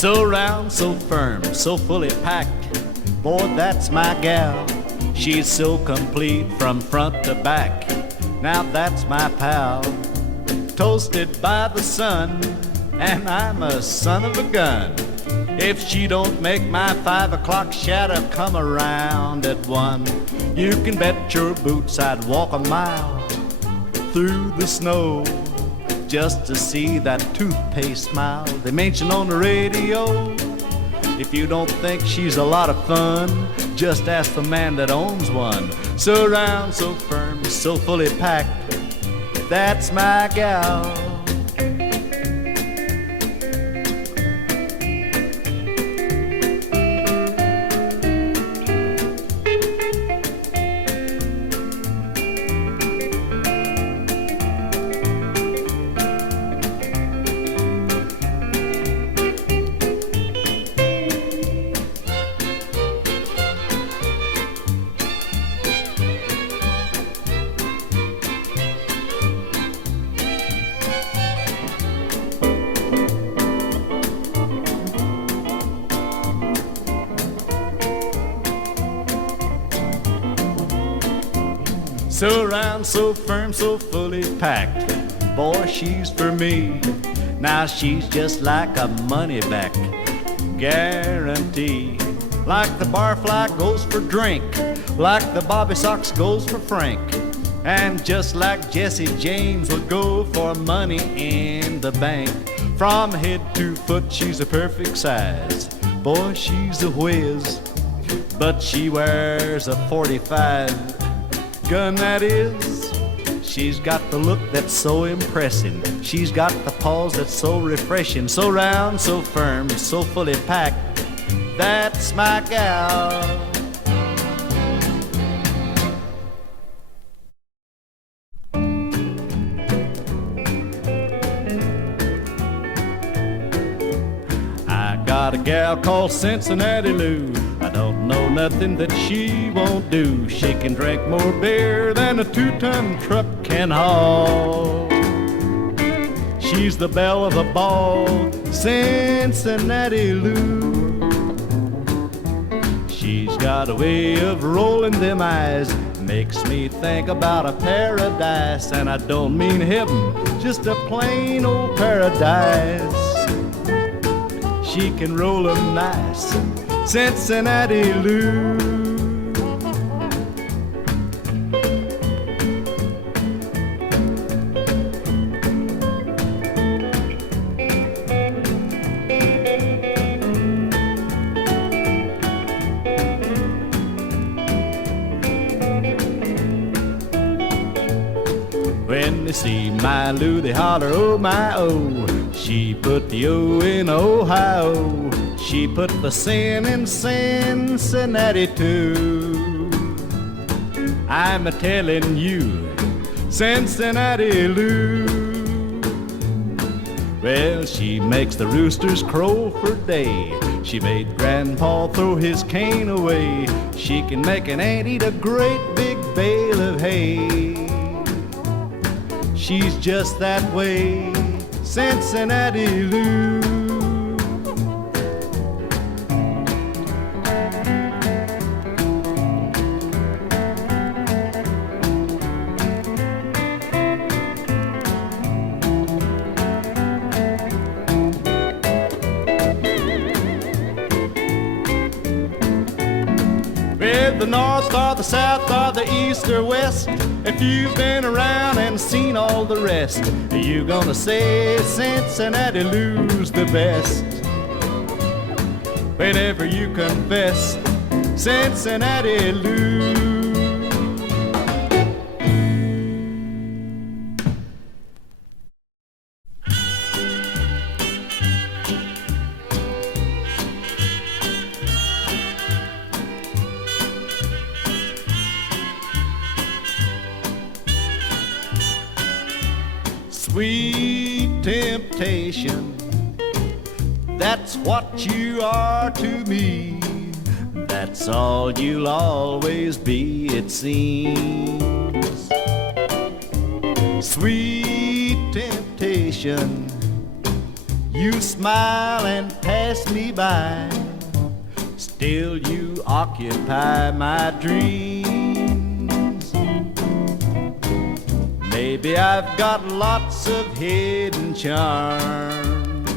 So round, so firm, so fully packed. Boy, that's my gal. She's so complete from front to back. Now that's my pal. Toasted by the sun, and I'm a son of a gun. If she don't make my 5 o'clock shadow come around at 1, you can bet your boots I'd walk a mile through the snow just to see that toothpaste smile they mention on the radio. If you don't think she's a lot of fun, just ask the man that owns one. So round, so firm, so fully packed, that's my gal. So round, so firm, so fully packed, boy, she's for me. Now she's just like a money back guarantee. Like the barfly goes for drink, like the Bobby Sox goes for Frank, and just like Jesse James would go for money in the bank. From head to foot, she's a perfect size. Boy, she's a whiz, but she wears a 45 gun, that is. She's got the look that's so impressing. She's got the pause that's so refreshing. So round, so firm, so fully packed, that's my gal. I got a gal called Cincinnati Lou. I don't know nothing that she won't do. She can drink more beer than a 2-ton truck can haul. She's the belle of the ball, Cincinnati Lou. She's got a way of rolling them eyes, makes me think about a paradise. And I don't mean heaven, just a plain old paradise. She can roll 'em nice, Cincinnati Lou. When they see my Lou, they holler, oh my oh. She put the O in Ohio. She put the sin in Cincinnati too. I'm a telling you, Cincinnati Lou. Well, she makes the roosters crow for day. She made Grandpa throw his cane away. She can make an ant eat a great big bale of hay. She's just that way, Cincinnati Lou. The north or the south or the east or west, if you've been around and seen all the rest, you're gonna say Cincinnati Lou's the best. Whenever you confess, Cincinnati Lou. Sweet temptation, that's what you are to me. That's all you'll always be, it seems. Sweet temptation, You smile and pass me by, still you occupy my dreams. Maybe I've got lots of hidden charms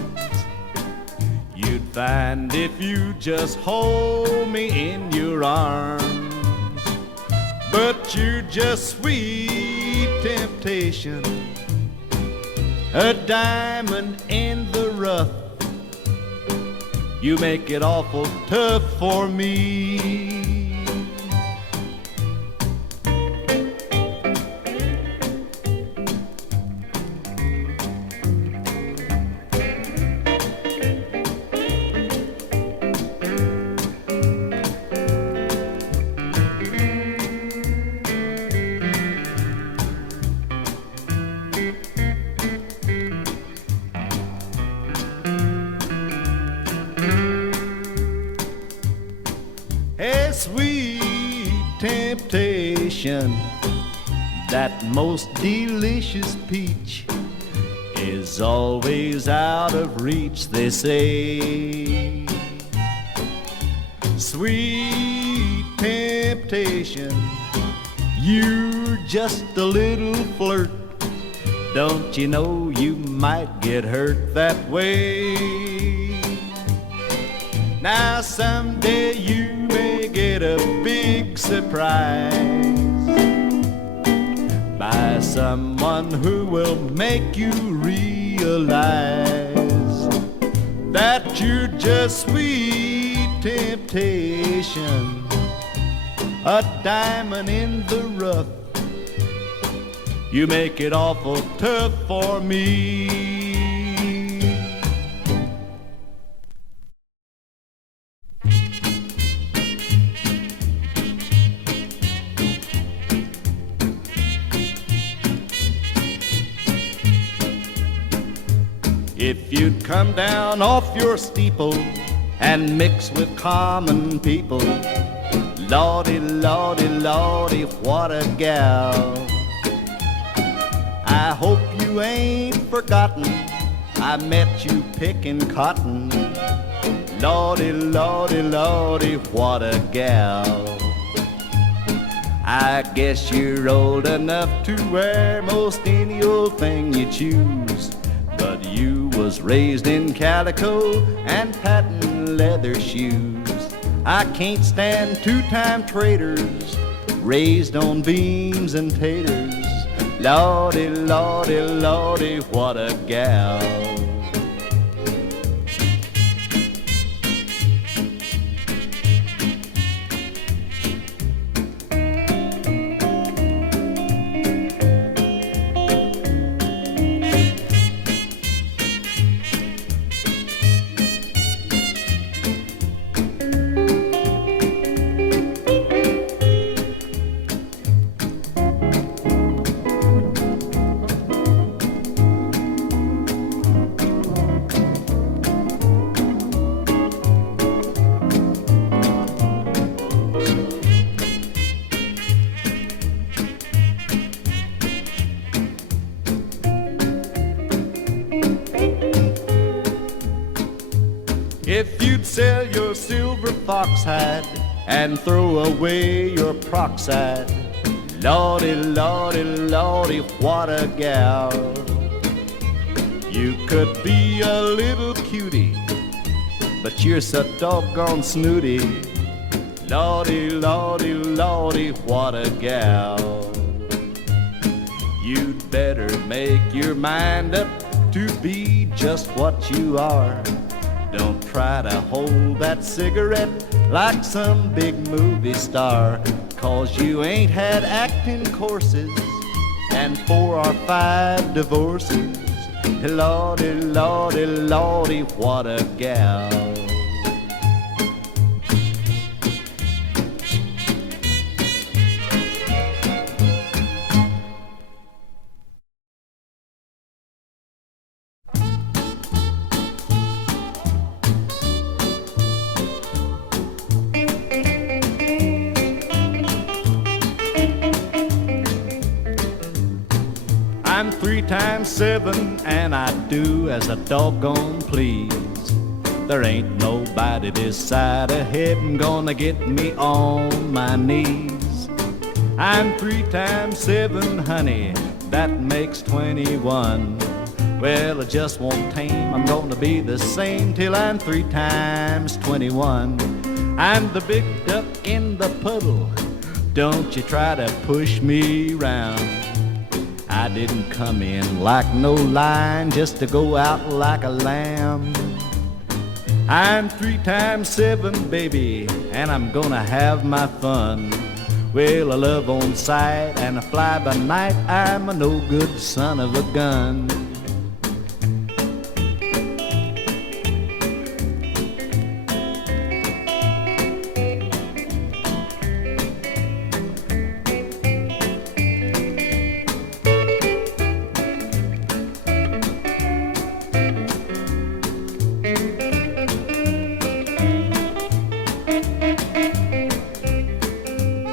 you'd find if you just hold me in your arms. But you're just sweet temptation, a diamond in the rough. You make it awful tough for me. Temptation, that most delicious peach, is always out of reach, they say. Sweet temptation, you're just a little flirt. Don't you know you might get hurt that way? Now someday you may get a big surprise by someone who will make you realize that you're just sweet temptation, a diamond in the rough. You make it awful tough for me. If you'd come down off your steeple and mix with common people, Lawdy, Lawdy, Lawdy, what a gal. I hope you ain't forgotten I met you picking cotton. Lawdy, Lawdy, Lawdy, what a gal. I guess you're old enough to wear most any old thing you choose, but you was raised in calico and patent leather shoes. I can't stand two-time traders raised on beans and taters. Lawdy, Lawdy, Lawdy, what a gal. If you'd sell your silver fox hide and throw away your peroxide, Lawdy, Lawdy, Lawdy, what a gal. You could be a little cutie, but you're so doggone snooty. Lawdy, Lawdy, Lawdy, what a gal. You'd better make your mind up to be just what you are. Don't try to hold that cigarette like some big movie star, 'cause you ain't had acting courses and 4 or 5 divorces. Lawdy, Lawdy, Lawdy, what a gal. times 7 and I do as I doggone please. There ain't nobody this side of heaven gonna get me on my knees. I'm 3 times 7, honey, that makes 21. Well, I just won't tame, I'm gonna be the same till I'm 3 times 21. I'm the big duck in the puddle, don't you try to push me round. I didn't come in like no lion just to go out like a lamb. I'm 3 times 7, baby, and I'm gonna have my fun. Well, I love on sight and I fly by night, I'm a no good son of a gun.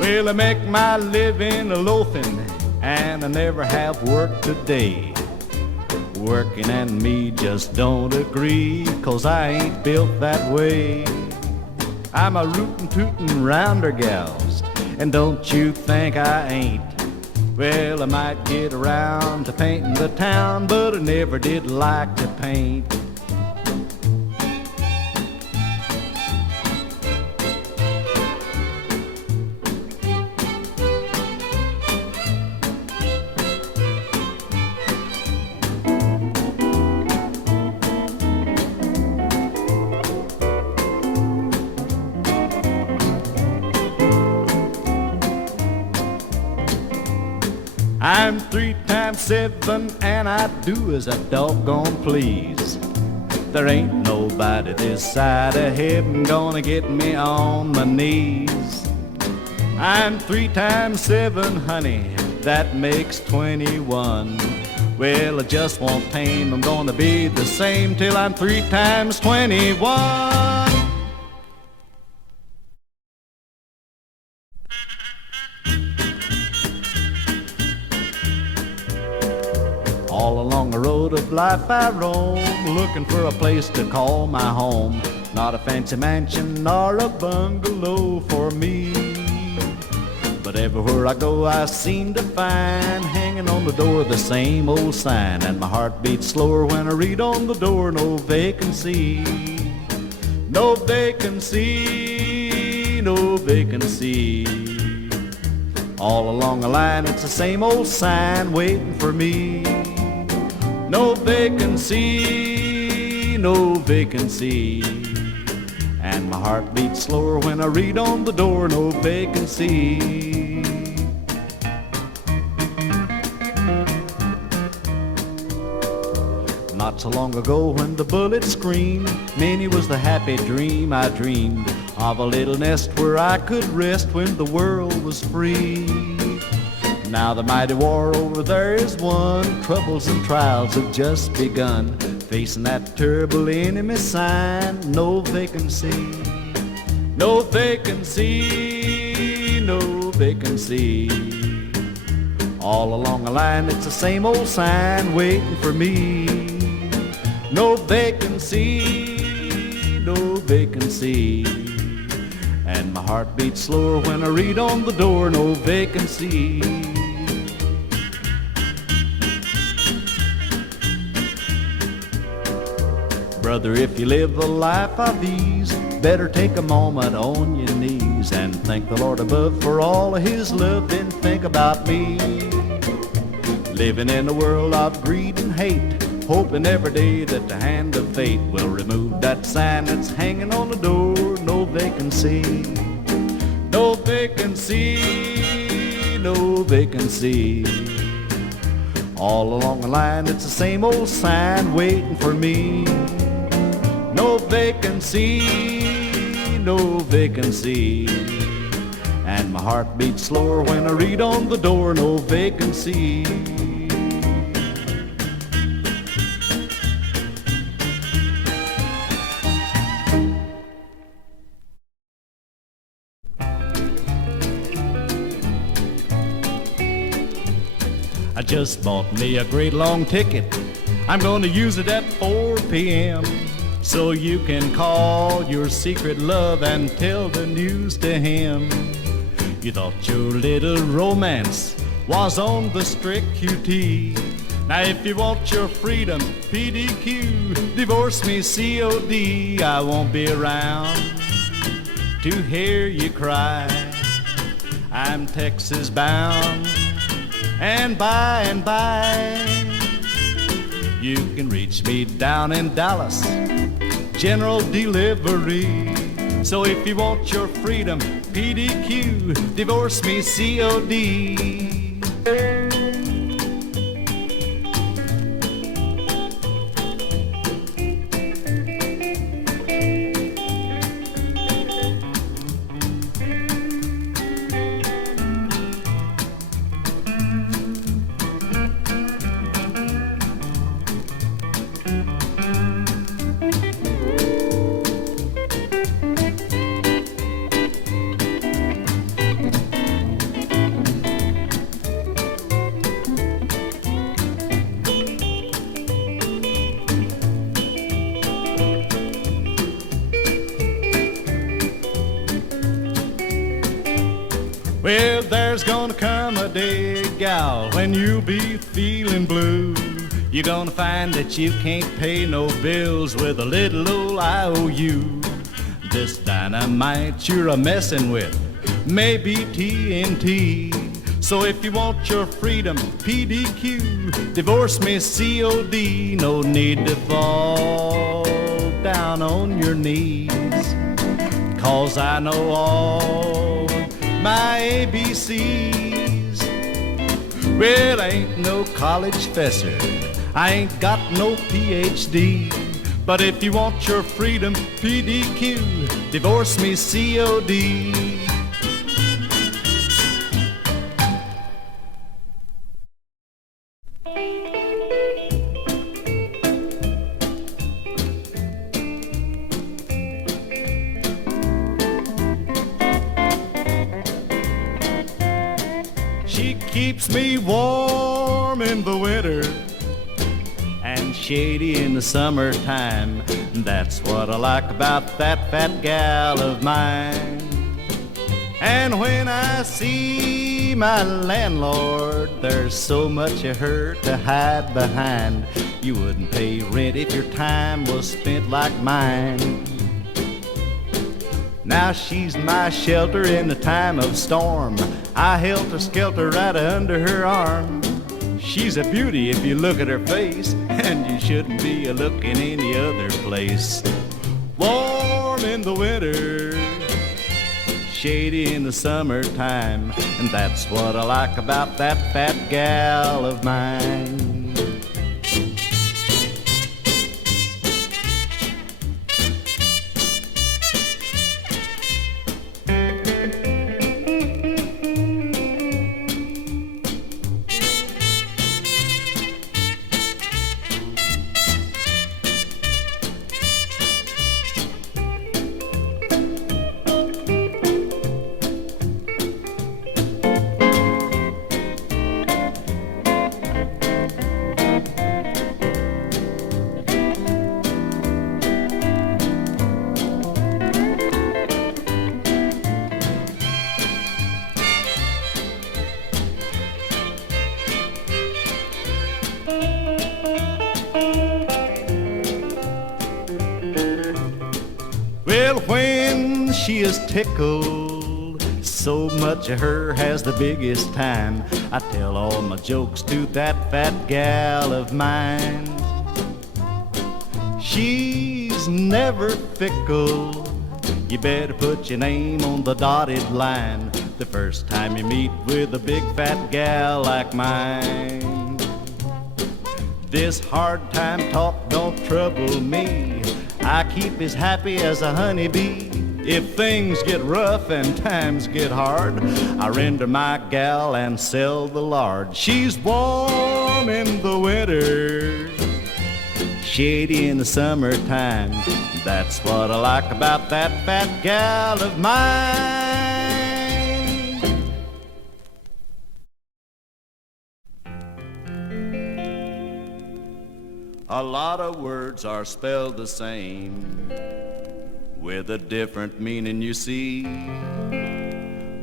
Well, I make my living loafing, and I never have worked a day. Working and me just don't agree, 'cause I ain't built that way. I'm a rootin' tootin' rounder gals, and don't you think I ain't. Well, I might get around to painting the town, but I never did like to paint. I'm 3 times 7 and I do as I doggone please. There ain't nobody this side of heaven gonna get me on my knees. I'm 3 times 7, honey, that makes 21. Well, I just won't tame, I'm gonna be the same till I'm 3 times 21. All along the road of life I roam, looking for a place to call my home. Not a fancy mansion nor a bungalow for me, but everywhere I go I seem to find hanging on the door the same old sign. And my heart beats slower when I read on the door, no vacancy. No vacancy, no vacancy. All along the line it's the same old sign waiting for me. No vacancy, no vacancy. And my heart beats slower when I read on the door, no vacancy. Not so long ago when the bullets screamed, many was the happy dream I dreamed of a little nest where I could rest when the world was free. Now the mighty war over there is won, troubles and trials have just begun, facing that terrible enemy sign, no vacancy. No vacancy, no vacancy. All along the line it's the same old sign waiting for me. No vacancy, no vacancy. And my heart beats slower when I read on the door, no vacancy. Brother, if you live a life of ease, better take a moment on your knees and thank the Lord above for all of his love, then think about me. Living in a world of greed and hate, hoping every day that the hand of fate will remove that sign that's hanging on the door, no vacancy. No vacancy, no vacancy. All along the line it's the same old sign waiting for me. No vacancy, no vacancy. And my heart beats slower when I read on the door, no vacancy. I just bought me a great long ticket. I'm gonna use it at 4 p.m. So you can call your secret love and tell the news to him. You thought your little romance was on the strict QT. Now if you want your freedom, PDQ, divorce me C.O.D. I won't be around to hear you cry. I'm Texas bound, and by you can reach me down in Dallas, general delivery. So if you want your freedom, PDQ, divorce me C.O.D. Well, there's gonna come a day, gal, when you'll be feeling blue. You're gonna find that you can't pay no bills with a little old IOU. This dynamite you're a messin' with may be TNT. So if you want your freedom, PDQ, divorce me C.O.D. No need to fall down on your knees, 'cause I know all my ABCs. Well, I ain't no college fesser, I ain't got no PhD, but if you want your freedom, PDQ, divorce me C.O.D. She keeps me warm in the winter and shady in the summertime. That's what I like about that fat gal of mine. And when I see my landlord, there's so much of her to hide behind. You wouldn't pay rent if your time was spent like mine. Now she's my shelter in the time of storm. I helter-skelter right under her arm. She's a beauty if you look at her face, and you shouldn't be a-looking any other place. Warm in the winter, shady in the summertime, and that's what I like about that fat gal of mine. Well, when she is tickled, so much of her has the biggest time. I tell all my jokes to that fat gal of mine. She's never fickle, you better put your name on the dotted line the first time you meet with a big fat gal like mine. This hard time talk don't trouble me, I keep as happy as a honeybee. If things get rough and times get hard, I render my gal and sell the lard. She's warm in the winter, shady in the summertime. That's what I like about that fat gal of mine. A lot of words are spelled the same, with a different meaning, you see.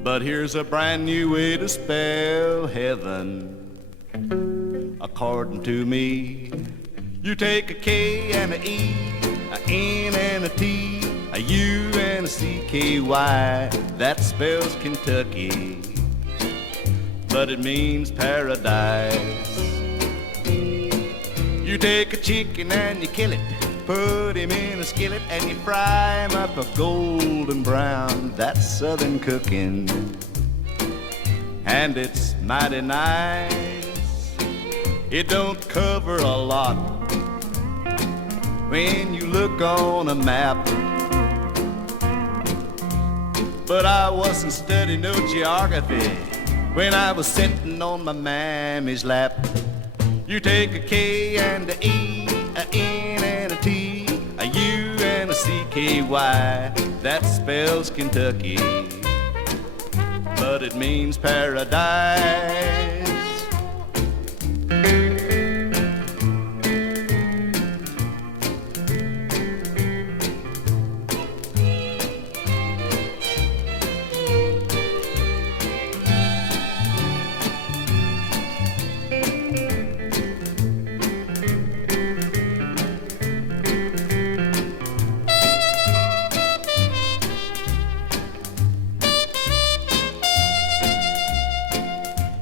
But here's a brand new way to spell heaven, according to me. You take a K and a E, a N and a T, a U and a C-K-Y. That spells Kentucky, but it means paradise. You take a chicken and you kill it, put him in a skillet and you fry him up a golden brown. That's southern cooking, and it's mighty nice. It don't cover a lot when you look on a map, but I wasn't studying no geography when I was sitting on my mammy's lap. You take a K and a E, a N and a T, a U and a C-K-Y. That spells Kentucky, but it means paradise.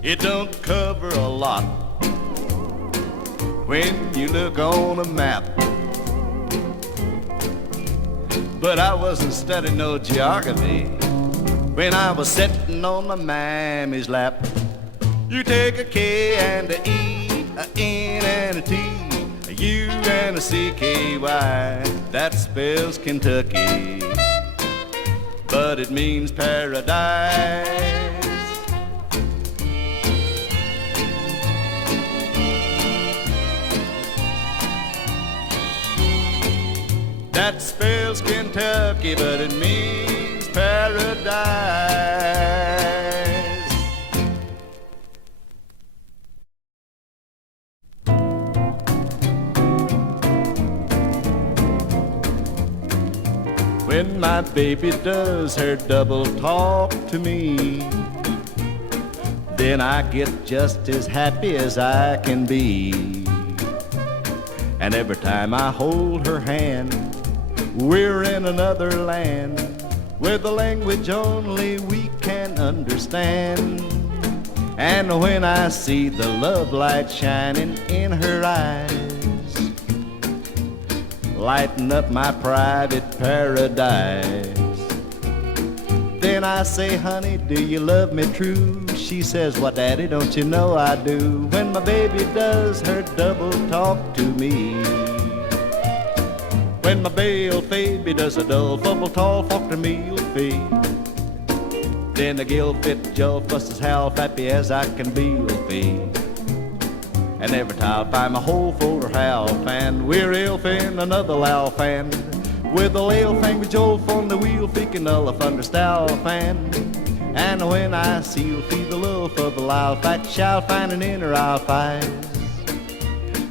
It don't cover a lot when you look on a map, but I wasn't studying no geography when I was sitting on my mammy's lap. You take a K and a E, a N and a T, a U and a C-K-Y. That spells Kentucky, but it means paradise. That spells Kentucky, but it means paradise. When my baby does her double talk to me, then I get just as happy as I can be. And every time I hold her hand, we're in another land where the language only we can understand. And when I see the love light shining in her eyes, lighting up my private paradise, then I say, honey, do you love me true? She says, well, daddy, don't you know I do? When my baby does her double talk to me, when my bale baby does a dull fumble tall falk to meal fee, then the gill fit Joe fusses how happy as I can be will be. And every time I find my whole folder Hal fan, we're elfin another Lao fan, with the lail language old from the wheel feeking all of thunder style fan. And when I see you feed the love for the loud fight, shall find an inner I'll fight.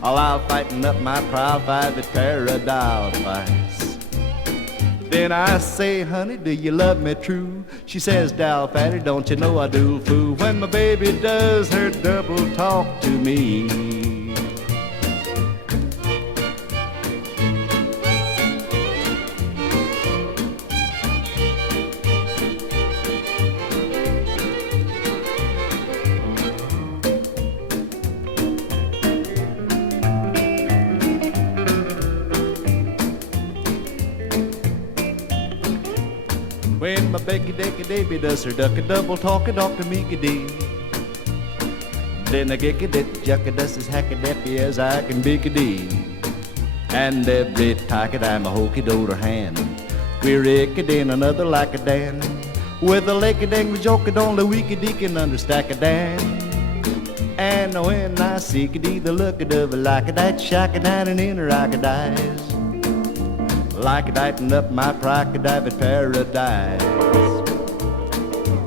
All out fighting up my private paradise. Then I say, honey, do you love me true? She says, Dow fatty, don't you know I do, fool? When my baby does her double talk to me. When my Becky Decky Davy does her duck a double talk a doctor meeky dee, then I get it juck a dust as hacky dappy as I can be dee. And every tacket I'm a hokey doter hand, we're in another like a dan, with a lakey dang joke it only weeky dee can understack a dan. And when I see dee the look of a like a that shack a down and in her I could eyes, like a dighten up my private paradise.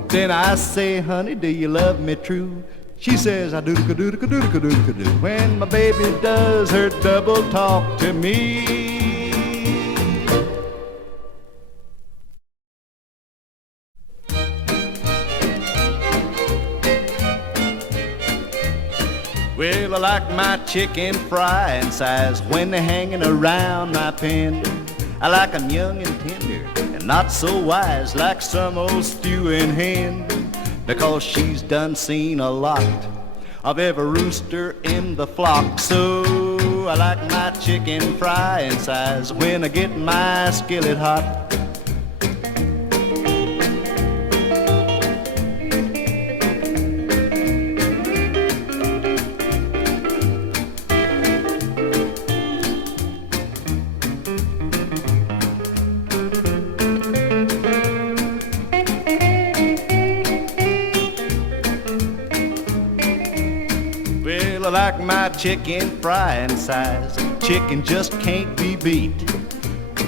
Then I say, honey, do you love me true? She says, I do-do-ka-do-do-ka-do-do-ka-do-do-ka-do when my baby does her double talk to me. Well, I like my chicken frying size when they're hanging around my pen. I like 'em young and tender and not so wise like some old stewing hen, because she's done seen a lot of every rooster in the flock. So I like my chicken frying size when I get my skillet hot. I like my chicken frying size. Chicken just can't be beat.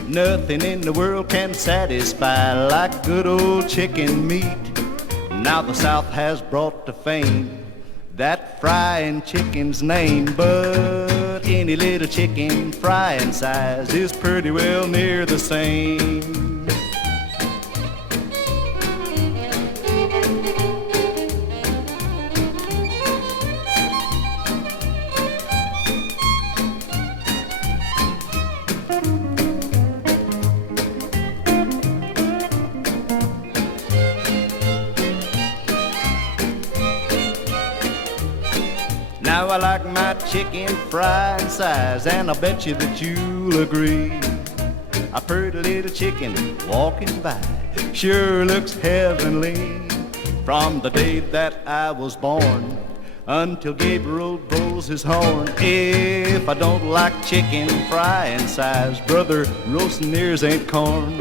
Nothing in the world can satisfy like good old chicken meat. Now the South has brought to fame that frying chicken's name, but any little chicken frying size is pretty well near the same. Now I like my chicken frying size, and I bet you that you'll agree. A pretty little chicken walking by sure looks heavenly. From the day that I was born until Gabriel blows his horn. If I don't like chicken frying size, brother, roasting ears ain't corn.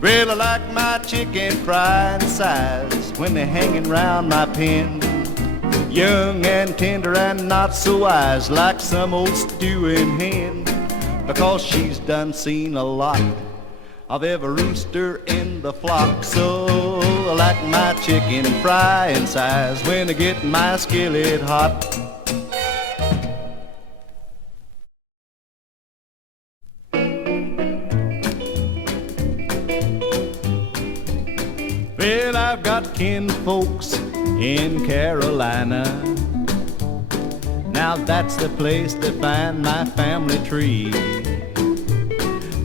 Well, I like my chicken frying size when they're hanging round my pen. Young and tender and not so wise like some old stewing hen, because she's done seen a lot of every rooster in the flock. So I like my chicken frying size when I get my skillet hot. Well, I've got kinfolks in Carolina. Now that's the place to find my family tree.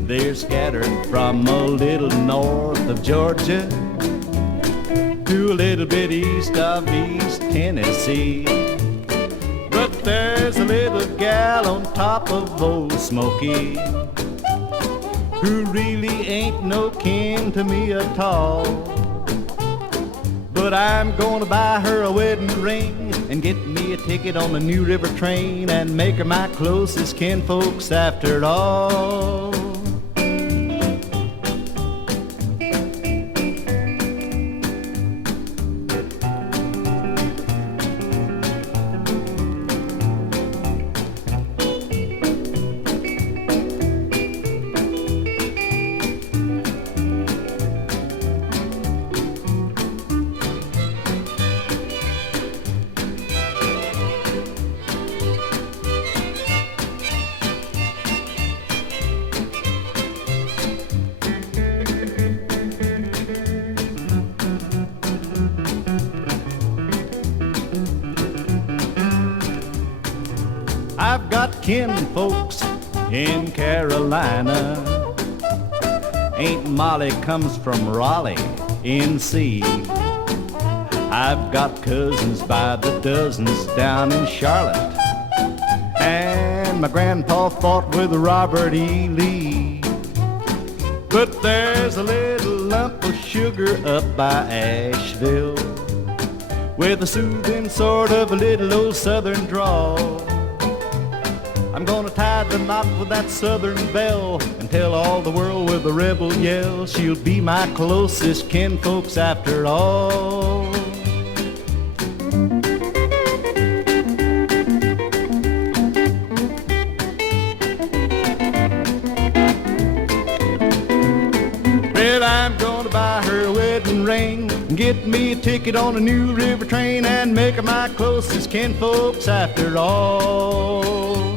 They're scattered from a little north of Georgia to a little bit east of East Tennessee. But there's a little gal on top of Old Smoky who really ain't no kin to me at all. But I'm gonna buy her a wedding ring and get me a ticket on the New River train and make her my closest kinfolks after all. I've got kinfolks in Carolina. Aunt Molly comes from Raleigh, NC. I've got cousins by the dozens down in Charlotte, and my grandpa fought with Robert E. Lee. But there's a little lump of sugar up by Asheville with a soothing sort of a little old southern drawl. I'm gonna tie the knot with that southern belle and tell all the world with a rebel yell she'll be my closest kinfolks after all. Well, I'm gonna buy her a wedding ring and get me a ticket on a New River train and make her my closest kinfolks after all.